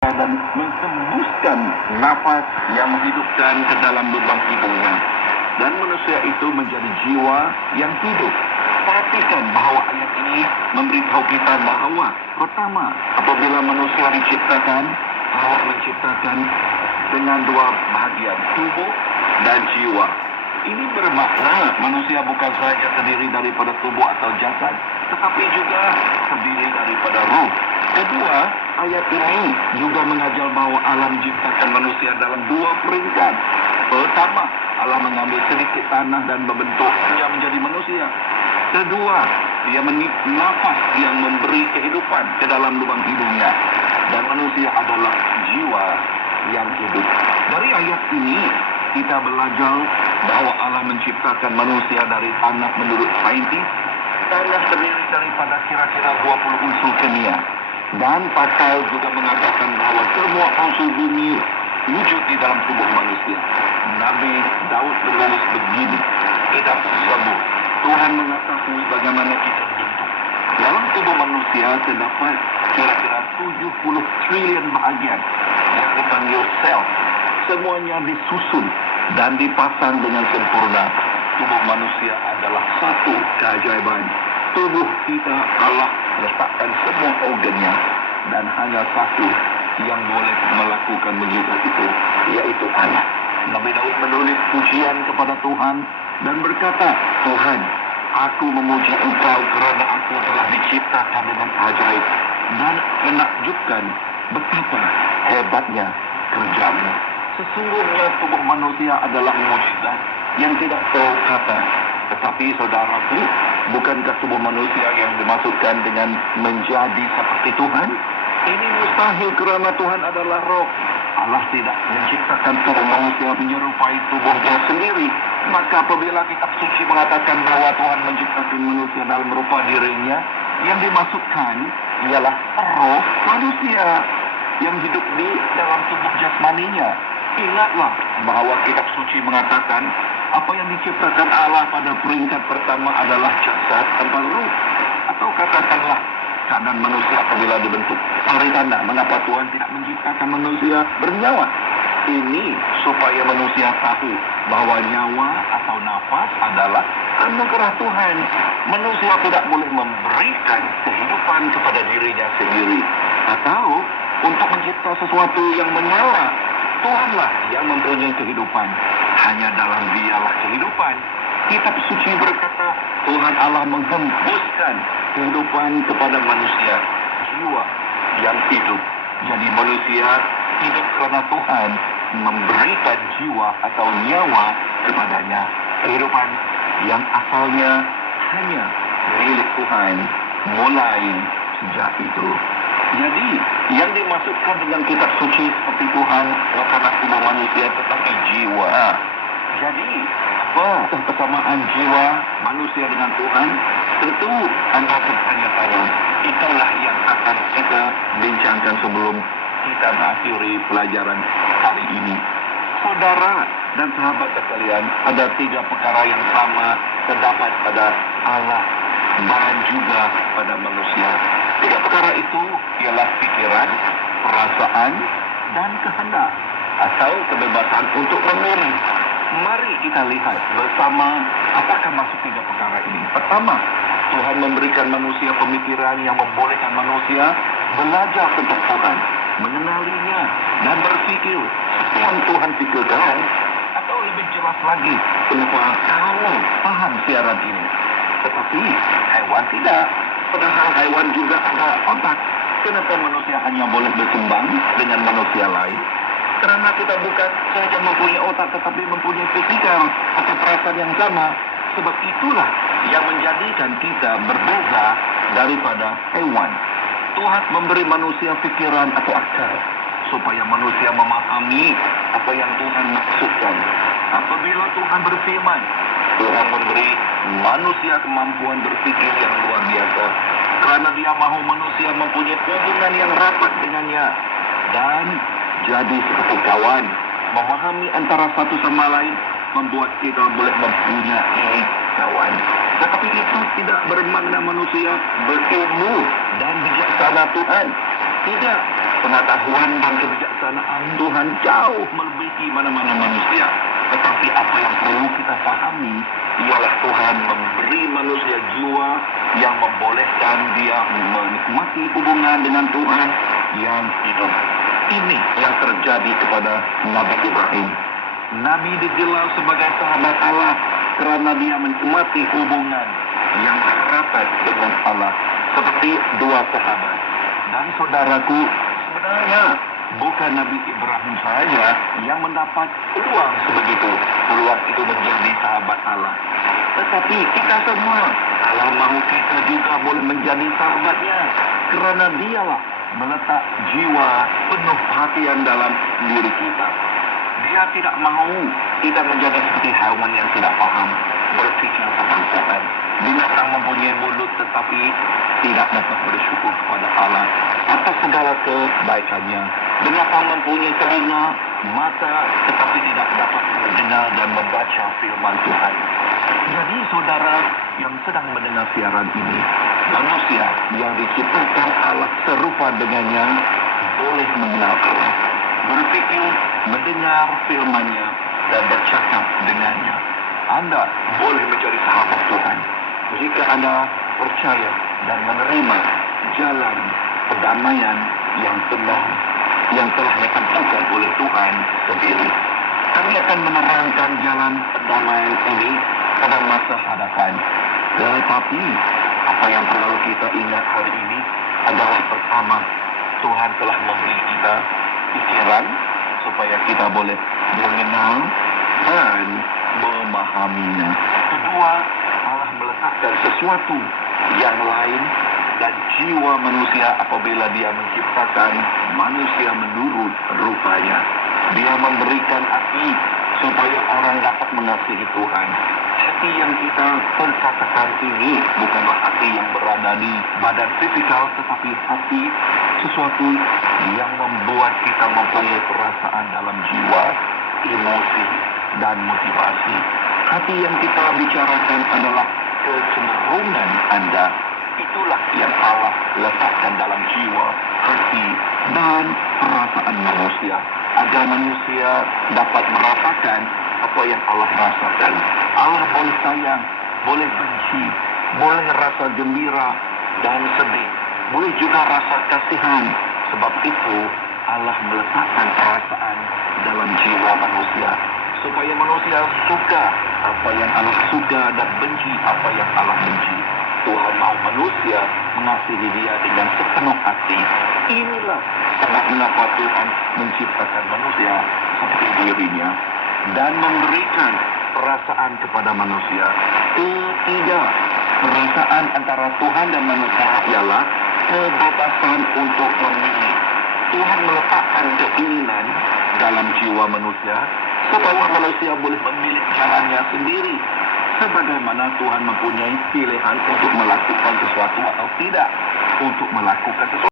dan menghembuskan nafas yang menghidupkan ke dalam lubang hidungnya. Dan manusia itu menjadi jiwa yang hidup. Perhatikan bahwa ayat ini memberitahu kita bahwa pertama, apabila manusia diciptakan, Allah menciptakan dengan dua bahagian, tubuh dan jiwa. Ini bermakna manusia bukan saja terdiri daripada tubuh atau jasad, tetapi juga terdiri daripada ruh. Kedua, ayat ini juga mengajar bahwa Allah menciptakan manusia dalam dua peringkat. Pertama, Allah mengambil sedikit tanah dan membentuknya menjadi manusia. Kedua, dia meniup nafas yang memberi kehidupan ke dalam lubang hidungnya. Dan manusia adalah jiwa yang hidup. Dari ayat ini, kita belajar bahwa Allah menciptakan manusia dari tanah menurut saintis. Tanah terdiri daripada kira-kira 20 unsur kimia. Dan pasal juga mengatakan bahwa semua unsur bumi wujud di dalam tubuh manusia. Nabi Daud menulis begini, kitab Zabur, Tuhan mengetahui bagaimana kita dibentuk. Dalam tubuh manusia terdapat kira-kira 70 triliun bahagian yang dipanggil sel. Semuanya disusun dan dipasang dengan sempurna. Tubuh manusia adalah satu keajaiban. Tubuh kita Allah letakkan semua organnya dan hanya satu yang boleh melakukan begitu itu, yaitu anak. Nabi Daud menulis pujian kepada Tuhan dan berkata, Tuhan, aku memuji Engkau kerana aku telah diciptakan dengan ajaib dan menakjubkan betapa hebatnya kerja-Mu. Sesungguhnya tubuh manusia adalah mukjizat yang tidak tahu kata. Tetapi saudaraku, bukankah tubuh manusia yang dimaksudkan dengan menjadi seperti Tuhan? Ini mustahil kerana Tuhan adalah roh. Allah tidak menciptakan tubuh manusia menyerupai tubuhnya sendiri. Maka apabila kitab suci mengatakan bahwa Tuhan menciptakan manusia dalam rupa dirinya, yang dimaksudkan ialah roh manusia yang hidup di dalam tubuh jasmaninya. Ingatlah bahwa kitab suci mengatakan apa yang diciptakan Allah pada peringkat pertama adalah jasad tanpa ruh. Atau katakanlah keadaan manusia apabila dibentuk. Cari tanda mengapa Tuhan tidak menciptakan manusia bernyawa. Ini supaya manusia tahu bahwa nyawa atau nafas adalah anugerah Tuhan. Manusia tidak boleh memberikan kehidupan kepada dirinya sendiri. Atau untuk mencipta sesuatu yang menyala. Tuhanlah yang mempunyai kehidupan. Hanya dalam Dialah kehidupan. Kitab suci berkata, Tuhan Allah menghembuskan kehidupan kepada manusia. Jiwa yang hidup. Jadi manusia hidup kerana Tuhan memberikan jiwa atau nyawa kepadanya. Kehidupan yang asalnya hanya milik Tuhan mulai sejak itu. Jadi, yang dimaksudkan dengan kitab suci seperti Tuhan bukanlah tubuh manusia tetapi jiwa. Jadi, apa kesamaan jiwa manusia dengan Tuhan? Tentu Anda bertanya-tanya. Itulah yang akan kita bincangkan sebelum kita mengakhiri pelajaran hari ini. Saudara dan sahabat sekalian, ada 3 perkara yang sama terdapat pada Allah dan juga pada manusia. 3 perkara itu ialah pikiran, perasaan, dan kehendak atau kebebasan untuk memilih. Mari kita lihat bersama apakah masuk 3 perkara ini. Pertama, Tuhan memberikan manusia pemikiran yang membolehkan manusia belajar tentang Tuhan, mengenalinya, dan berpikir seperti yang Tuhan pikirkan. Atau lebih jelas lagi, kenapa kamu paham siaran ini, tetapi hewan tidak. Padahal hewan juga ada otak. Kenapa manusia hanya boleh berkembang dengan manusia lain? Karena kita bukan saja mempunyai otak tetapi mempunyai pikiran atau perasaan yang sama. Sebab itulah yang menjadikan kita berbeza daripada hewan. Tuhan memberi manusia pikiran atau akal supaya manusia memahami apa yang Tuhan maksudkan. Apabila Tuhan berfirman, Tuhan memberi manusia kemampuan berpikir yang luar biasa. Kerana Dia mahu manusia mempunyai hubungan yang rapat dengannya. Dan jadi seperti kawan. Memahami antara satu sama lain membuat kita boleh mempunyai kawan. Tetapi itu tidak bermakna manusia berilmu dan bijaksana Tuhan. Tidak. pengetahuan dan kebijaksanaan Tuhan jauh melebihi mana-mana manusia. Tetapi apa yang perlu kita pahami ialah Tuhan memberi manusia jiwa yang membolehkan dia menikmati hubungan dengan Tuhan yang hidup. Ini yang terjadi kepada Nabi Ibrahim. Nabi digelar sebagai sahabat Allah kerana dia menikmati hubungan yang rapat dengan Allah seperti dua sahabat. Dan saudaraku, sebenarnya bukan Nabi Ibrahim saja yang mendapat peluang sebegitu. Peluang itu menjadi sahabat Allah. Tetapi kita semua, Allah mahu kita juga boleh menjadi sahabatnya. Kerana dialah meletak jiwa penuh perhatian dalam diri kita. Dia tidak mahu kita menjadi seperti hewan yang tidak paham, berfikir tentang Tuhan. Binatang mempunyai mulut tetapi tidak dapat bersyukur kepada Allah atas segala kebaikannya. Binatang mempunyai telinga, mata tetapi tidak dapat mendengar dan membaca firman Tuhan. Jadi saudara yang sedang mendengar siaran ini, manusia yang diciptakan Allah serupa dengannya boleh mengenal Allah, berfikir, mendengar firman-Nya dan bercakap dengannya. Anda boleh menjadi sahabat Tuhan jika Anda percaya dan menerima jalan perdamaian yang benar yang telah ditentukan oleh Tuhan sendiri. Kami akan menerangkan jalan perdamaian ini pada masa hadapan. Tetapi apa yang perlu kita ingat hari ini adalah pertama, Tuhan telah memberi kita pikiran supaya kita boleh mengenal dan memahaminya. Kedua, Allah meletakkan sesuatu yang lain dan jiwa manusia apabila dia menciptakan manusia menurut rupanya. Dia memberikan hati supaya orang dapat mengasihi Tuhan. Hati yang kita perkatakan ini bukanlah hati yang berada di badan fisikal, tetapi hati sesuatu yang membuat kita mempunyai perasaan dalam jiwa, emosi, dan motivasi. Hati yang kita bicarakan adalah kecenderungan Anda. Itulah yang Allah letakkan dalam jiwa, hati, dan perasaan manusia. Agar manusia dapat merasakan apa yang Allah rasakan. Allah boleh sayang, boleh benci, boleh rasa gembira dan sedih. Boleh juga rasa kasihan. Sebab itu Allah meletakkan perasaan dalam jiwa manusia. Supaya manusia suka apa yang Allah suka dan benci apa yang Allah benci. Tuhan mahu manusia mengasihi dia dengan sepenuh hati. Inilah sebab mengapa Tuhan menciptakan manusia seperti dirinya dan memberikan perasaan kepada manusia. Ketiga, perasaan antara Tuhan dan manusia ialah kebebasan untuk memilih. Tuhan meletakkan keinginan dalam jiwa manusia supaya manusia boleh memilih jalannya sendiri. Sebagaimana Tuhan mempunyai pilihan untuk melakukan sesuatu atau tidak. Untuk melakukan sesuatu